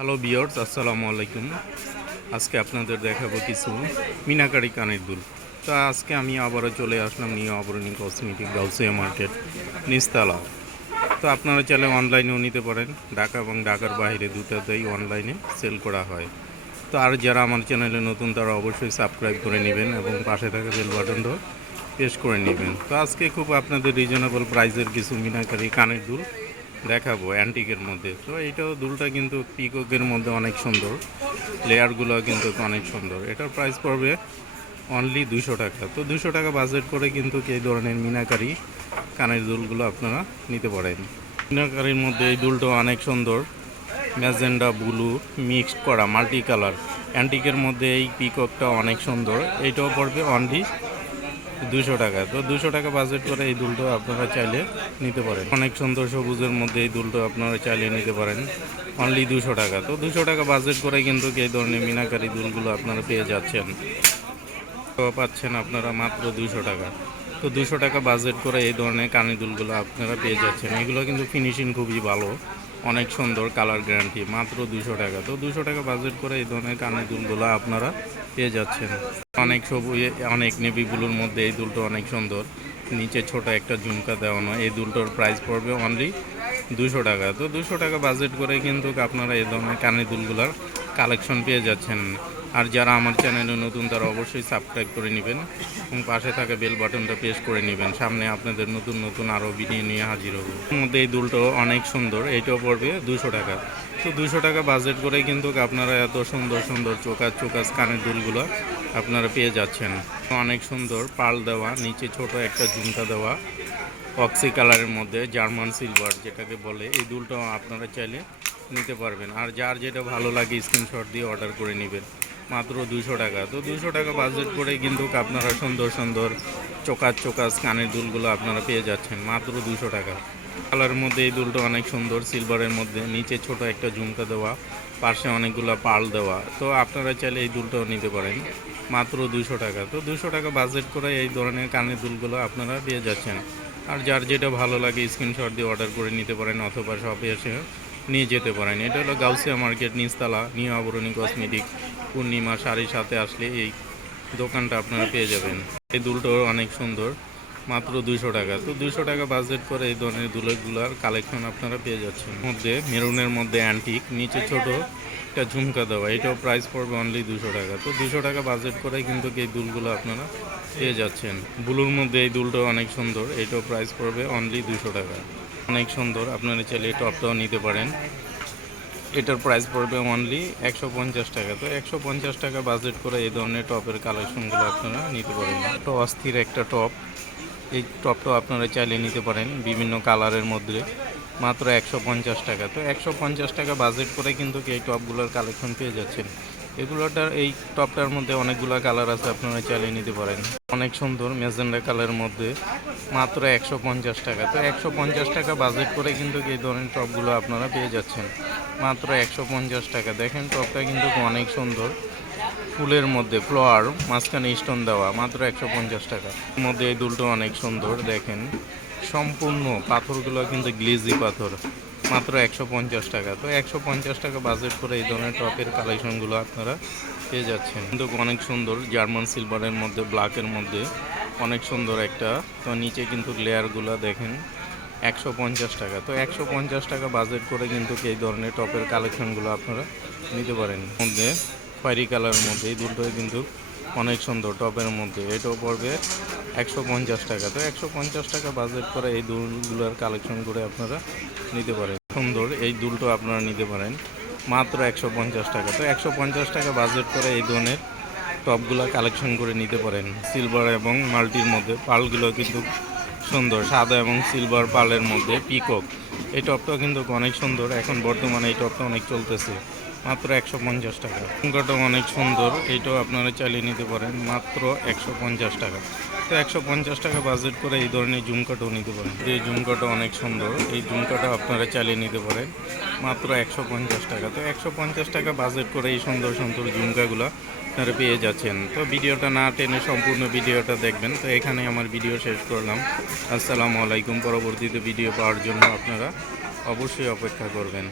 Hello viewers, আসসালামু আলাইকুম। আজকে আপনাদের দেখাবো কিছু মিনাকারি কানের দুল। তো আজকে আমি আবারও চলে আসলাম নিউ আবরণী কসমেটিক গাউসিয়া মার্কেট নিচতলা। তো আপনারা চাইলে অনলাইনেও নিতে পারেন। ঢাকা এবং ঢাকার বাইরে দুটাতেই অনলাইনে সেল করা হয়। তো আর যারা আমার চ্যানেলে নতুন তারা অবশ্যই সাবস্ক্রাইব করে নেবেন এবং পাশে থাকা বেল বাটনটাও প্রেস করে নেবেন। তো আজকে খুব আপনাদের রিজনেবল প্রাইসের কিছু মিনাকারি কানের দুল দেখাবো অ্যান্টিকের মধ্যে। তো এইটাও দুলটা কিন্তু পিককের মধ্যে অনেক সুন্দর, লেয়ারগুলো কিন্তু অনেক সুন্দর। এটার প্রাইস পড়বে অনলি 200 টাকা। তো 200 টাকা বাজেট করে কিন্তু এই ধরনের মিনাকারি কানের দুলগুলো আপনারা নিতে পারেন। মিনাকারির মধ্যে এই দুলটাও অনেক সুন্দর, ম্যাজেন্ডা ব্লু মিক্সড করা মাল্টি কালার। অ্যান্টিকের মধ্যে এই পিককটা অনেক সুন্দর, এইটাও পড়বে অনলি 200 টাকা। তো 200 টাকা বাজেট করে এই দুলটা আপনারা চাইলে নিতে পারেন। অনেক সুন্দর সবুজের মধ্যে এই দুলটা আপনারা চাইলে নিতে পারেন অনলি 200 টাকা। তো 200 টাকা বাজেট করে কিন্তু এই ধরনের মিনাকারি দুলগুলো আপনারা পেয়ে যাচ্ছেন। তো পাচ্ছেন আপনারা মাত্র 200 টাকা। তো 200 টাকা বাজেট করে এই ধরনের কানের দুলগুলো আপনারা পেয়ে যাচ্ছেন। এগুলো কিন্তু ফিনিশিং খুবই ভালো, অনেক সুন্দর, কালার গ্যারান্টি, মাত্র 200 টাকা। তো 200 টাকা বাজেট করে এই ধরনের কানের দুলগুলো আপনারা পেয়ে যাচ্ছেন। অনেক সবুজ, অনেক নেভি ব্লুর মধ্যে এই দুলটা অনেক সুন্দর, নিচে ছোট একটা ঝুমকা দেওয়ানো। এই দুলটার প্রাইস পড়বে অনলি 200 টাকা। তো 200 টাকা বাজেট করে কিন্তু আপনারা এই ধরনের কানের দুলগুলার কালেকশন পেয়ে যাচ্ছেন। আর যারা আমার চ্যানেলে নতুন তারা অবশ্যই সাবস্ক্রাইব করে নেবেন এবং পাশে থাকা বেল বাটনটা প্রেস করে নেবেন। সামনে আপনাদের নতুন নতুন আরও ভিডিও নিয়ে হাজির হব। এর মধ্যে এই দুলটাও অনেক সুন্দর, এইটাও পড়বে 200 টাকা। তো 200 টাকা বাজেট করে কিন্তু আপনারা এত সুন্দর সুন্দর চোকাস কানের দুলগুলো আপনারা পেয়ে যাচ্ছেন। অনেক সুন্দর পাল দেওয়া, নিচে ছোট একটা ঝুমকা দেওয়া, অক্সি কালারের মধ্যে জার্মান সিলভার যেটাকে বলে, এই দুলটাও আপনারা চাইলে নিতে পারবেন। আর যার যেটা ভালো লাগে স্ক্রিনশট দিয়ে অর্ডার করে নেবেন, মাত্র 200 টাকা। তো 200 টাকা বাজেট করে কিন্তু আপনারা সুন্দর সুন্দর চোকাস কানের দুলগুলো আপনারা পেয়ে যাচ্ছেন মাত্র 200 টাকা। কালারের মধ্যে এই দুলটা অনেক সুন্দর, সিলভারের মধ্যে, নিচে ছোট একটা ঝুমকা দেওয়া, পাশে অনেকগুলো পার্ল দেওয়া। তো আপনারা চাইলে এই দুলটাও নিতে পারেন মাত্র 200 টাকা। তো 200 টাকা বাজেট করে এই ধরনের কানের দুলগুলো আপনারা পেয়ে যাচ্ছেন। আর যার যেটা ভালো লাগে স্ক্রিনশট দিয়ে অর্ডার করে নিতে পারেন অথবা শপে এসে নিয়ে যেতে পারেন। এটা হলো গাউসিয়া মার্কেট নিচতলা, নিউ আবরণী কসমেটিক, পূর্ণিমা শাড়ির সাথে আসলে এই দোকানটা আপনারা পেয়ে যাবেন। এই দুলটাও অনেক সুন্দর, মাত্র 200 টাকা। তো 200 টাকা বাজেট করে এই ধরনের দুলগুলার কালেকশন আপনারা পেয়ে যাচ্ছেন। মধ্যে মেরুনের মধ্যে অ্যান্টিক, নিচে ছোট একটা ঝুমকা দেওয়া, এটাও প্রাইস পড়বে অনলি 200 টাকা। তো 200 টাকা বাজেট করে কিন্তু এই দুলগুলো আপনারা পেয়ে যাচ্ছেন। ব্লুর মধ্যে এই দুলটাও অনেক সুন্দর, এটাও প্রাইস পড়বে অনলি 200 টাকা। অনেক সুন্দর, আপনারা চাইলে এই টপটাও নিতে পারেন, এটার প্রাইস পড়বে অনলি 150 টাকা। তো 150 টাকা বাজেট করে এই ধরনের টপের কালেকশনগুলো আপনারা নিতে পারেন। তো অস্থির একটা টপ, এই টপটাও আপনারা চাইলে নিতে পারেন বিভিন্ন কালারের মধ্যে, মাত্র 150 টাকা। তো 150 টাকা বাজেট করে কিন্তু এই টপগুলোর কালেকশন পেয়ে যাচ্ছেন। এই টপটার মধ্যে অনেকগুলো কালার আছে, আপনারা চাইলে নিতে পারেন। অনেক সুন্দর ম্যাজেন্ডা কালারের মধ্যে, মাত্র 150 টাকা। তো 150 টাকা বাজেট করে কিন্তু এই ধরনের টপগুলো আপনারা পেয়ে যাচ্ছেন মাত্র 150 টাকা। দেখেন টপটা কিন্তু অনেক সুন্দর, ফুলের মধ্যে ফ্লাওয়ার, মাঝখানে স্টোন দেওয়া, মাত্র 150 টাকা। এর মধ্যে এই দুলটা অনেক সুন্দর, দেখেন সম্পূর্ণ পাথরগুলো কিন্তু গ্লেজি পাথর, মাত্র 150 টাকা। তো 150 টাকা বাজেট করে এই ধরনের টপের কালেকশনগুলো আপনারা পেয়ে যাচ্ছেন। কিন্তু অনেক সুন্দর জার্মান সিলভারের মধ্যে, ব্ল্যাকের মধ্যে অনেক সুন্দর একটা। তো নিচে কিন্তু লেয়ারগুলো দেখেন 150 টাকা। তো 150 টাকা বাজেট করে কিন্তু এই ধরনের টপের কালেকশনগুলো আপনারা নিতে পারেন। মধ্যে খয়েরি কালারের মধ্যে এই দুটোই কিন্তু অনেক সুন্দর টপের মধ্যে, এটাও পড়বে 150 টাকা। তো 150 টাকা বাজেট করে এই দুলগুলোর কালেকশন করে আপনারা নিতে পারেন। সুন্দর এই দুলটো আপনারা নিতে পারেন মাত্র 150 টাকা। তো 150 টাকা বাজেট করে এই ধরনের টপগুলো কালেকশন করে নিতে পারেন। সিলভার এবং মাল্টির মধ্যে পার্লগুলো কিন্তু সুন্দর, সাদা এবং সিলভার পার্লের মধ্যে পিকক, এই টপটাও কিন্তু অনেক সুন্দর। এখন বর্তমানে এই টপটা অনেক চলতেছে, মাত্র 150 টাকা। ঝুমকাটাও অনেক সুন্দর, এইটাও আপনারা চালিয়ে নিতে পারেন মাত্র 150 টাকা। তো 150 টাকা বাজেট করে এই ধরনের ঝুমকাটাও নিতে পারেন। এই ঝুমকাটা অনেক সুন্দর, এই ঝুমকাটা আপনারা চালিয়ে নিতে পারেন মাত্র 150 টাকা। তো 150 টাকা বাজেট করে এই সুন্দর সুন্দর ঝুমকাগুলো আপনারা পেয়ে যাচ্ছেন। তো ভিডিওটা না টেনে সম্পূর্ণ ভিডিওটা দেখবেন। তো এখানে আমার ভিডিও শেষ করলাম। আসসালামু আলাইকুম। পরবর্তীতে ভিডিও পাওয়ার জন্য আপনারা অবশ্যই অপেক্ষা করবেন।